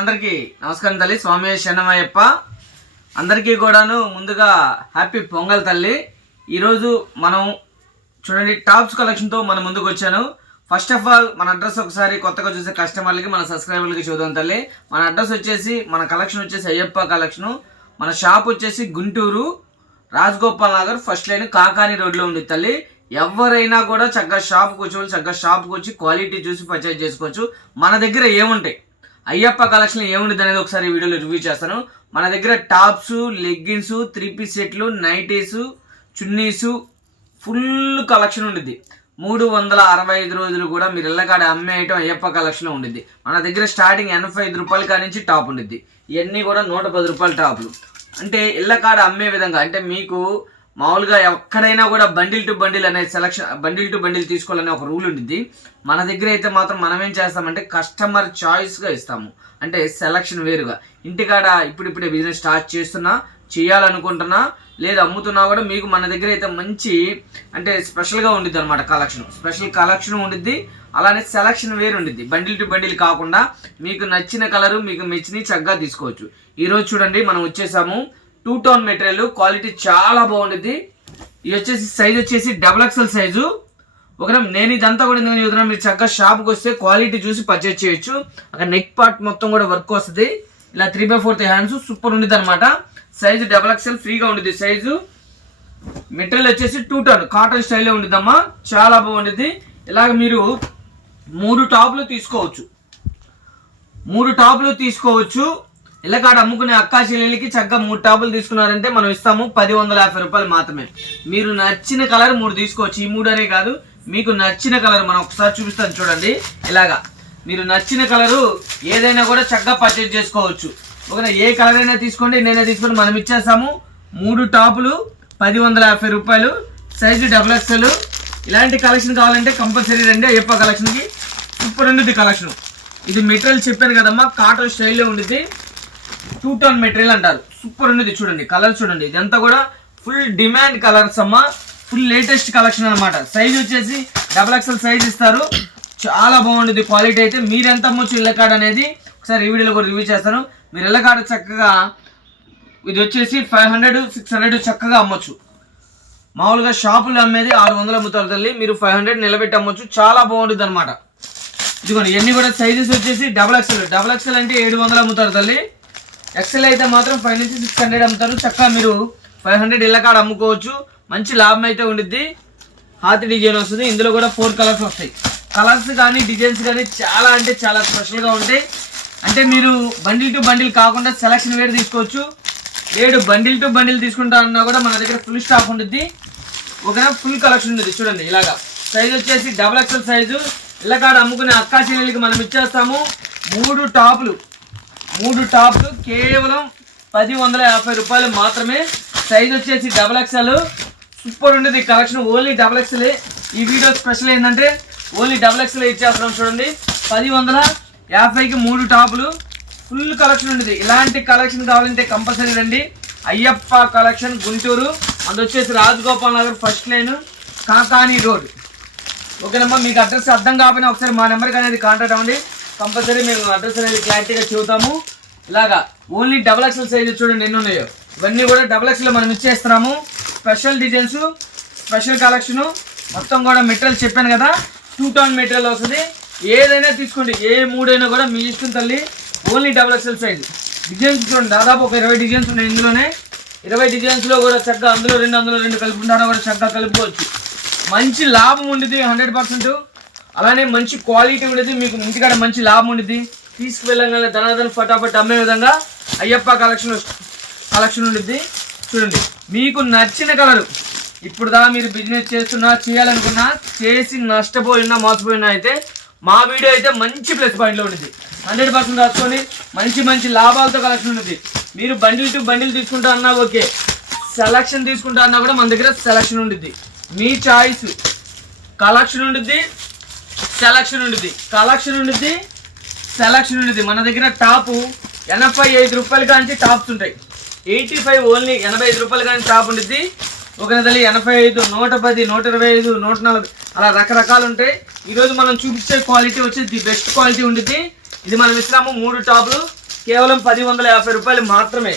అందరికీ నమస్కారం తల్లి. స్వామి శరణమయ్యప్ప. అందరికీ కూడాను ముందుగా హ్యాపీ పొంగల్ తల్లి. ఈరోజు మనం చూడండి టాప్స్ కలెక్షన్తో మన ముందుకు వచ్చాను. ఫస్ట్ ఆఫ్ ఆల్ మన అడ్రస్ ఒకసారి కొత్తగా చూసే కస్టమర్లకి మన సబ్స్క్రైబర్లకి చూద్దాం తల్లి. మన అడ్రస్ వచ్చేసి మన కలెక్షన్ వచ్చేసి అయ్యప్ప కలెక్షను. మన షాప్ వచ్చేసి గుంటూరు రాజగోపాల్ నగర్ ఫస్ట్ లైన్ కాకాని రోడ్లో ఉంది తల్లి. ఎవరైనా కూడా చక్కగా షాప్కి వచ్చి షాప్కి వచ్చి క్వాలిటీ చూసి పర్చేజ్ చేసుకోవచ్చు. మన దగ్గర ఏముంటాయి, అయ్యప్ప కలెక్షన్ ఏముంటుంది అనేది ఒకసారి వీడియోలో రివ్యూ చేస్తాను. మన దగ్గర టాప్స్, లెగ్గిన్స్, 3 పీస్ సెట్లు, నైటీస్, చున్నీసు ఫుల్ కలెక్షన్ ఉంటుంది. 365 రోజులు కూడా మీరు ఇళ్ళకాడ అమ్మే ఐటమ్ అయ్యప్ప కలెక్షన్లో ఉంటుంది. మన దగ్గర స్టార్టింగ్ 85 రూపాయల కాడి నుంచి టాప్ ఉంటుంది. ఇవన్నీ కూడా 110 రూపాయల టాపులు. అంటే ఇళ్ళకాడ అమ్మే విధంగా, అంటే మీకు మామూలుగా ఎక్కడైనా కూడా బండిల్ టు బండిల్ అనే సెలక్షన్, బండిల్ టు బండిల్ తీసుకోవాలనే ఒక రూల్ ఉంటుంది. మన దగ్గర అయితే మాత్రం మనం ఏం చేస్తామంటే కస్టమర్ చాయిస్గా ఇస్తాము. అంటే సెలక్షన్ వేరుగా. ఇంటికాడ ఇప్పుడిప్పుడే బిజినెస్ స్టార్ట్ చేస్తున్నా, చేయాలనుకుంటున్నా, లేదా అమ్ముతున్నా కూడా మీకు మన దగ్గర అయితే మంచి అంటే స్పెషల్గా ఉండిద్ది అనమాట. స్పెషల్ కలెక్షన్ ఉండిద్ది. అలానే సెలక్షన్ వేరు ఉండిద్ది. బండిల్ టు బండిల్ కాకుండా మీకు నచ్చిన కలరు, మీకు మెచ్చిని చక్కగా తీసుకోవచ్చు. ఈరోజు చూడండి మనం వచ్చేసాము 2 టోన్ మెటీరియల్, క్వాలిటీ చాలా బాగుంటుంది. ఇది వచ్చేసి సైజ్ వచ్చేసి XXL సైజు. ఒకవేళ నేను ఇదంతా కూడా ఎందుకు చూద్దాం, మీరు చక్కగా షాప్కి వస్తే క్వాలిటీ చూసి పర్చేజ్ చేయొచ్చు. అక్కడ నెక్ పార్ట్ మొత్తం కూడా వర్క్ వస్తుంది. ఇలా 3/4 హ్యాండ్స్ సూపర్ ఉంటుంది అనమాట. సైజు XXL ఫ్రీగా ఉంటుంది సైజు. మెటీరియల్ వచ్చేసి 2 టోన్ కాటన్ స్టైల్లో ఉంటుందమ్మా, చాలా బాగుంటుంది. ఇలాగ మీరు 3 టాప్లు తీసుకోవచ్చు. ఇళ్ళకాడ అమ్ముకునే అక్కా చెల్లెలకి చక్కగా 3 టాపులు తీసుకున్నారంటే మనం ఇస్తాము 1,150 రూపాయలు మాత్రమే. మీరు నచ్చిన కలర్ 3 తీసుకోవచ్చు. ఈ 3 అనే కాదు, మీకు నచ్చిన కలర్ మనం ఒకసారి చూపిస్తాను చూడండి. ఇలాగా మీరు నచ్చిన కలరు ఏదైనా కూడా చక్కగా పర్చేజ్ చేసుకోవచ్చు. ఒకవేళ ఏ కలర్ అయినా తీసుకోండి, నేనే తీసుకొని మనం ఇచ్చేస్తాము. 3 టాపులు 1,150 రూపాయలు. Size XXL. ఇలాంటి కలెక్షన్ కావాలంటే కంపల్సరీ రండి అయ్యప్ప కలెక్షన్కి. సూపర్ ఉంటుంది కలెక్షన్. ఇది మెటీరియల్ చెప్పాను కదమ్మా, కాటన్ స్టైల్లో ఉంటుంది. 2 టోన్ మెటీరియల్ అంటారు. సూపర్ ఉంది చూడండి, కలర్ చూడండి. ఇదంతా కూడా ఫుల్ డిమాండ్ కలర్స్ అమ్మా, ఫుల్ లేటెస్ట్ కలెక్షన్ అనమాట. సైజ్ వచ్చేసి XXL సైజ్ ఇస్తారు. చాలా బాగుంటుంది క్వాలిటీ అయితే. మీరు ఎంత అమ్మొచ్చు ఇళ్ళకాడ అనేది ఒకసారి ఈ వీడియోలో కూడా రివ్యూ చేస్తాను. మీరు ఇళ్ళకాడ చక్కగా ఇది వచ్చేసి 500, 600 చక్కగా అమ్మొచ్చు. మామూలుగా షాపులో అమ్మేది 600 అమ్ముతారు తల్లి. మీరు 500 నిలబెట్టి అమ్మొచ్చు. చాలా బాగుంటుంది అనమాట. ఇదిగోండి ఇవన్నీ కూడా సైజెస్ వచ్చేసి XXL అంటే 700 అమ్ముతారు తల్లి. XL అయితే మాత్రం 5 నుంచి 600 అమ్ముతారు. చక్కగా మీరు 500 ఇళ్ళకాడ అమ్ముకోవచ్చు. మంచి లాభం అయితే ఉండిద్ది. హాత్ డిజైన్ వస్తుంది. ఇందులో కూడా 4 కలర్స్ వస్తాయి. కలర్స్ కానీ డిజైన్స్ కానీ చాలా అంటే చాలా స్పెషల్గా ఉంటాయి. అంటే మీరు బండిల్ టు బండిల్ కాకుండా సెలక్షన్ వేరు తీసుకోవచ్చు. లేదు బండిల్ టు బండిల్ తీసుకుంటా అన్నా కూడా మన దగ్గర ఫుల్ స్టాక్ ఉంటుంది. ఒకనా ఫుల్ కలెక్షన్ ఉంటుంది చూడండి. ఇలాగా సైజ్ వచ్చేసి XXL సైజు. ఇళ్ళకాడ అమ్ముకునే అక్కా చెల్లెలకి మనం ఇచ్చేస్తాము 3 టాపులు కేవలం 1,150 రూపాయలు మాత్రమే. సైజ్ వచ్చేసి XXL. సూపర్ ఉంటుంది కలెక్షన్. Only XXL. ఈ వీడియో స్పెషల్ ఏంటంటే ఓన్లీ XXL ఇచ్చేస్తున్నాం చూడండి. 1,150కి 3 టాపులు. ఫుల్ కలెక్షన్ ఉంటుంది. ఇలాంటి కలెక్షన్ కావాలంటే కంపల్సరీ రండి అయ్యప్ప కలెక్షన్ గుంటూరు. అది వచ్చేసి Rajagopal Nagar first line Kakani road. ఓకేనమ్మా, మీకు అడ్రస్ అర్థం కాకపోయినా ఒకసారి మా నెంబర్కి అనేది కాంటాక్ట్ అవ్వండి. కంపల్సరీ మేము అడ్రస్ అనేది క్లారిటీగా చెబుతాము. ఇలాగా ఓన్లీ XXL సైజు చూడండి ఎన్ని ఉన్నాయో. ఇవన్నీ కూడా XXL మనం ఇచ్చేస్తున్నాము. స్పెషల్ డిజైన్స్, స్పెషల్ కలెక్షను మొత్తం కూడా మెటీరియల్ చెప్పాను కదా, 2 టోన్ మెటీరియల్ వస్తుంది. ఏదైనా తీసుకోండి, ఏ 3 అయినా కూడా మీ ఇష్టం తల్లి. Only XXL size. డిజైన్స్ చూడండి, దాదాపు ఒక 20 డిజైన్స్ ఉన్నాయి ఇందులోనే. 20 డిజైన్స్లో కూడా చక్కగా అందులో 2 కలుపుకుంటారో కూడా చక్కగా కలుపుకోవచ్చు. మంచి లాభం ఉండేది 100%. అలానే మంచి క్వాలిటీ ఉండేది. మీకు ఇంటికాడ మంచి లాభం ఉండేది. తీసుకువెళ్ళగానే ధనాధన ఫటాఫట్ అమ్మే విధంగా అయ్యప్ప కలెక్షన్ ఉండేది. చూడండి మీకు నచ్చిన కలరు. ఇప్పుడు మీరు బిజినెస్ చేయాలనుకున్నా, చేసి నష్టపోయినా మోసపోయినా అయితే మా వీడియో అయితే మంచి ప్లస్ పాయింట్లో ఉండేది. 100% రాసుకొని మంచి లాభాలతో కలెక్షన్ ఉండేది. మీరు బండిల్ టు బండిల్ తీసుకుంటా అన్నా ఓకే, సెలక్షన్ తీసుకుంటా అన్నా కూడా మన దగ్గర సెలక్షన్ ఉండిద్ది. మీ చాయిస్. కలెక్షన్ ఉండిద్ది, సెలక్షన్ ఉండిద్ది. మన దగ్గర టాపు 85 రూపాయల కానీ టాప్స్ ఉంటాయి. 85 ఓన్లీ 85 రూపాయలు కానీ టాప్ ఉండిద్ది. ఒక నెలలు 85, 110, 125, 140 అలా రకరకాలు ఉంటాయి. ఈరోజు మనం చూపించే క్వాలిటీ వచ్చి ది బెస్ట్ క్వాలిటీ ఉండిద్ది. ఇది మనం ఇస్తున్నాము 3 టాపులు కేవలం 1050 రూపాయలు మాత్రమే.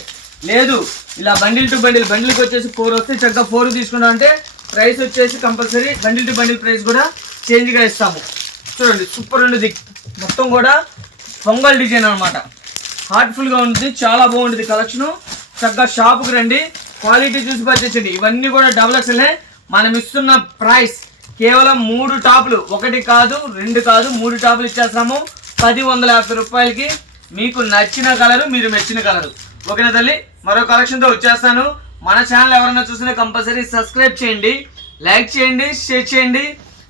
లేదు ఇలా బండిల్ టు బండిల్, బండిల్కి వచ్చేసి 4 వస్తే చక్కగా 4 తీసుకున్నాం అంటే ప్రైస్ వచ్చేసి compulsory bundle to bundle price కూడా చేంజ్గా ఇస్తాము. చూడండి సూపర్ ఉండేది, మొత్తం కూడా పొంగల్ డిజైన్ అనమాట. హార్ట్ఫుల్గా ఉంటుంది, చాలా బాగుంటుంది కలెక్షను. చక్కగా షాపుకి రండి, క్వాలిటీ చూసి పర్చేసండి. ఇవన్నీ కూడా డబుల్ ఎక్స్ఎల్. మనం ఇస్తున్న ప్రైస్ కేవలం 3 టాపులు, 1 కాదు 2 కాదు 3 టాపులు ఇచ్చేస్తాము 1050 రూపాయలకి. మీకు నచ్చిన కలరు, మీరు మెచ్చిన కలరు. ఓకేనా తల్లి, మరో కలెక్షన్తో వచ్చేస్తాను. మన ఛానల్ ఎవరైనా చూసినా కంపల్సరీ సబ్స్క్రైబ్ చేయండి, లైక్ చేయండి, షేర్ చేయండి,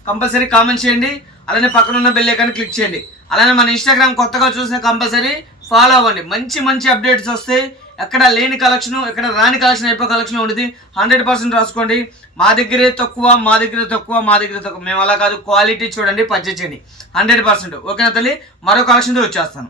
కంపల్సరీ కామెంట్ చేయండి. అలానే పక్కన ఉన్న బెల్ ఐకాన్ క్లిక్ చేయండి. అలానే మన ఇన్స్టాగ్రామ్ కొత్తగా చూసిన కంపల్సరీ ఫాలో అవ్వండి. మంచి మంచి అప్డేట్స్ వస్తాయి. ఎక్కడ లేని కలెక్షన్, ఎక్కడ రాని కలెక్షన్ అయిపోయి కలెక్షన్ ఉంటుంది. 100% రాసుకోండి. మా దగ్గరే తక్కువ, మా దగ్గర తక్కువ, మా దగ్గర తక్కువ. మేము అలా కాదు, క్వాలిటీ చూడండి, పర్చేజ్ చేయండి 100%. ఓకేనా తల్లి, మరో కలెక్షన్తో వచ్చేస్తాను.